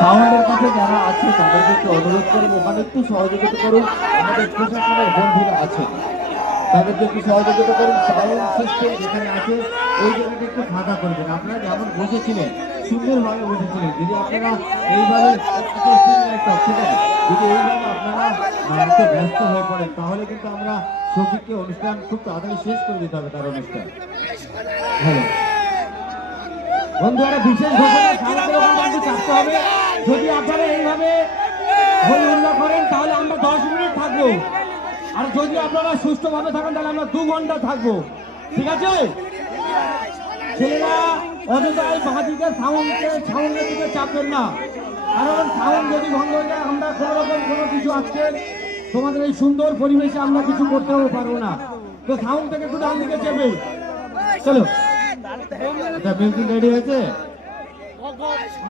সাউন্ডের কাছে যারা আছে তাদেরকে একটু অনুরোধ করবো, ওখানে একটু সহযোগিতা করুন। আমাদের প্রশাসনের বন্ধুরা আছে, তাদেরকে একটু সহযোগিতা করুন। সাউন্ড সিস্টেম যেখানে আছে ওই জায়গাটা একটু ফাঁকা করবেন। আপনারা যেমন বসেছিলেন সুন্দরভাবে বসেছিলেন, যদি আপনারা এইভাবে ঠিক আছে, যদি এইভাবে আপনারা একটু ব্যস্ত হয়ে পড়েন তাহলে কিন্তু আমরা সঠিককে অনুষ্ঠান খুব তাড়াতাড়ি শেষ করে দিতে হবে তার অনুষ্ঠান। হ্যালো বন্ধুরা, বিশেষ ঘোষণা চাপতে হবে। যদি আপনারা এইভাবে হই হুল্লা করেন তাহলে আমরা 10 মিনিট থাকবো, আর যদি আপনারা সুষ্ঠুভাবে থাকেন তাহলে আমরা 2 ঘন্টা থাকবো, ঠিক আছে? ছেলেরা অযথাই বাঁদিকে সাউন্ডের দিকে চাপবেন না, কারণ সাউন্ড যদি বন্ধ হয়ে যায় আমরা কোনো রকম কোনো কিছু আজকে তোমাদের এই সুন্দর পরিবেশে আমরা কিছু করতেও পারবো না। তো সাউন্ড থেকে একটু ডান দিকে চেপে চলো। মিউজিক রেডি হয়েছে?